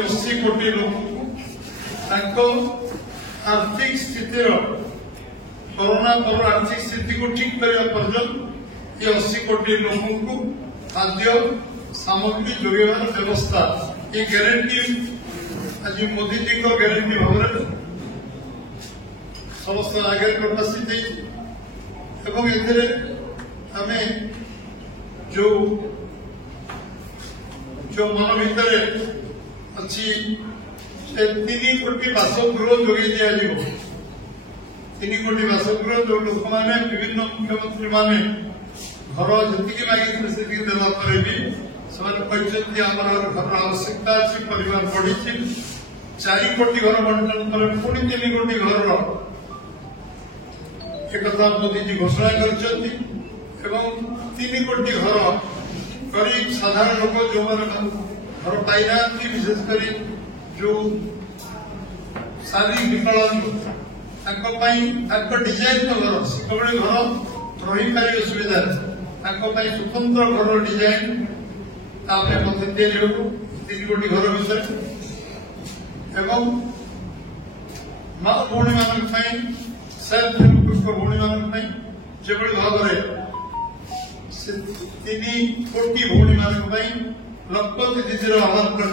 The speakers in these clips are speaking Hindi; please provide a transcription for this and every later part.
80 कोटी लोक आर्थिक स्थिति कोरोना पर आर्थिक स्थिति को ठीक करने पर्यंत ये 80 कोटी लोगों को खाद्य सामग्री जोगाइबार व्यवस्था ये गारंटी आज मोदी जी को गारंटी भाव समस्त आगे प्रकाशित आम जो जो मन भितर अच्छी 3 कोटी बासगृह जोगे दिज्व 3 कोटी बासगृह जो लोक मैंने विभिन्न मुख्यमंत्री माने घर जी मांगी से देवापर भी घर आवश्यकता अच्छी परिवार बढ़ी 4 कोटी घर बंटन पर पुणी 3 कोटी घर एक मोदी जी घोषणा कर 3 कोटी घर गरीब साधारण लोक जो घर पाई ना विशेषकर जो शारीरिक विकलांग डिजाइन घर से घर रही पारे सुविधा स्वतंत्र घर डिजाइन मत 3 कोटी घर विषय एवं माँ भौणी मान सेल्फ हेल्प ग्रुप भौणी मान जो भाव 3 कोटी भौणी मान लखपति दीदी आह्वान कर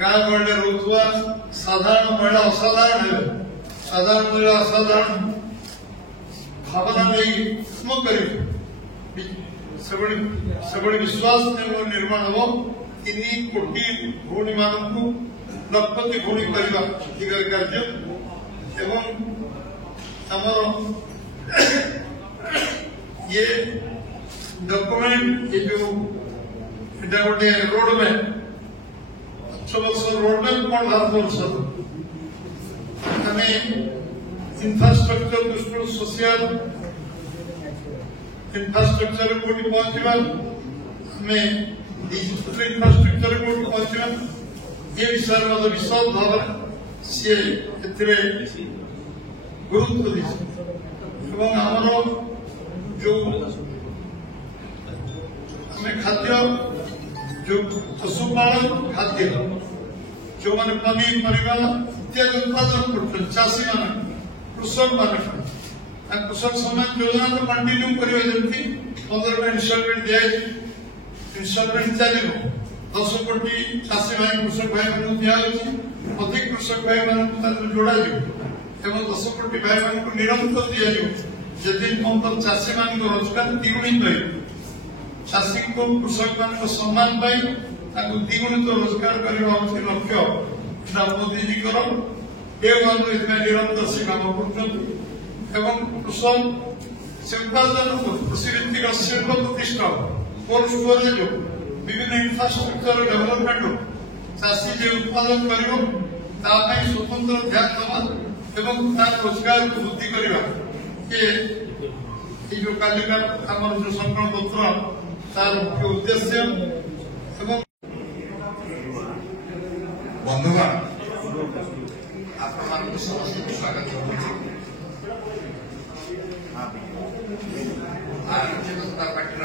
गाँ गहले रोकवा साधारण महिला असाधारण है साधारण महिला असाधारण भावना नहीं विश्वास निर्माण हम 3 कोटी भौणी मान लखपति भौणी करने कार्य एवं आमर ये डॉक्यूमेंट ये जो गोटे रोड मैप 5 वर्ष रोड मैप कौन भारत वर्ष इंफ्रास्ट्रक्चर दृष्टि सोशल इंफ्रास्ट्रक्चर को पहुंचा डिजिटल इंफ्रास्ट्रक्चर को पहुंचा ये विषय में विशद भाव सी गुरुत्व दी आमर जो खाद्य जो पशुपालन खाद्य जो मैंने पनीपरिया इत्यादि उत्पादन कर चाषी मान कृषक मान कृषक सम्मान योजना तो कंटिन्यू करेंगे 15 इनस्टॉलमेंट दिया इनस्टॉलमेंट चलो 10 कोटी चाषी भाई कृषक भाई मान दिया अधिक कृषक भाई मान जोड़ा 10 कोटी भाई मान को निरंतर दिया जदि चाषी मान रोजगार द्विगुणित हो चाषी को कृषक मान सम्मान पाई द्विगुणित रोजगार करने लक्ष्य मोदी जी निरंतर से काम कर कृषक से उत्पादन कृषि भित्तिक शिल्प प्रतिष्ठा कोल्ड स्टोरेज विभिन्न इंफ्रास्ट्रक्चर डेवलपमेंट चाषी जो उत्पादन कर स्वतंत्र ध्यान दवा तार रोजगार को वृद्धि करवा ये जो कालिका आम जो संकल्प पत्र तार मुख्य उद्देश्य बंधुगण आप समस्त स्वागत भारतीय जनता पार्टी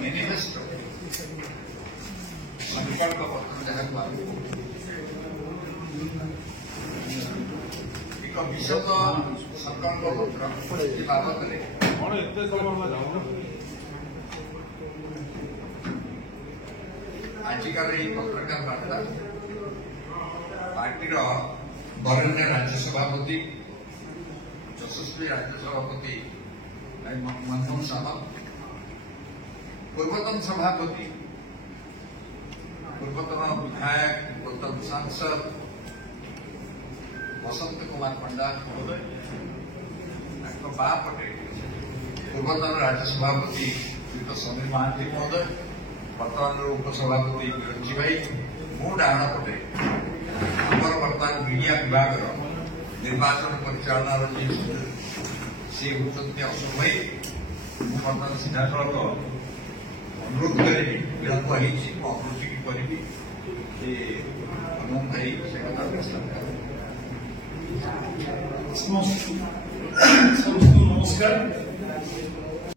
मैनिफेस्टो संकल्प पत्र जहाँ एक विशद संकल्प पत्र बाबद आजिकार पत्रकार वार्ता पार्टी बरेण्य राज्य सभापति यशस्वी राज्य सभापति मनमोहन शाह पूर्वतन सभापति पूर्वतन विधायक पूर्वतन सांसद वसंत कुमार पंडा बापटे पूर्वतन राज्य सभापति समीर महांती महोदय बर्तमान उपसभापति विरंजी भाई मु डाण पटे बर्तमान मीडिया विभाग निर्वाचन परिचालना सी होती अशोक भाई बर्तमान सीधा सड़क अनुरोध करी विलंब अनुरोध करी अनुम भाई से कथा नमस्कार